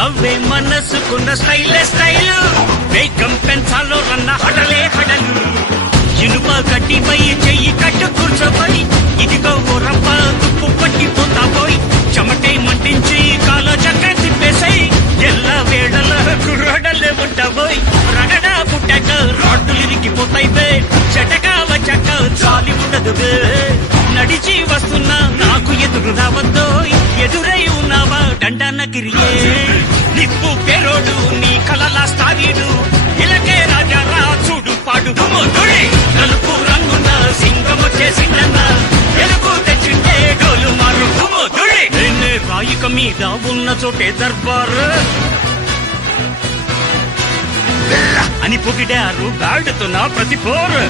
నవ్వే మనసుకున్న స్టైల్ వేగం పెంచాలో రన్న హడలే హడలు ఇనుప గడ్డిపై చెయ్యి కట్టు కూర్చోపోయి ఇదిగో ఓ రంప తుప్పు పట్టిపోతాపోయి చెమటే మంటించి కాల చక్ర తిప్పేసాయి ఎల్ల వేళల కుర్రడలే ఉంటాబోయ్ రగడా పుట్టాక రాడ్డులు ఇరిగిపోతాయి బే చెటగా వచ్చాక చాలి ఉండదు బే నడిచి వస్తున్నా నాకు ఎదురు రావద్దో ఎదురై ఉన్నావా దండనగిరియే నిప్పు పేరోడు నీ కలల స్టారీడు ఇలకే రాజా రా చూడు పాడు నలుపు రంగున్న సింగం వచ్చేసిందన్న ఎలుగు తెచ్చింటే డోలు మారు నేనే రాయిక మీద ఉన్న చోటే దర్బారు అని పొగిడారు గాడుతున్న ప్రతి పోరు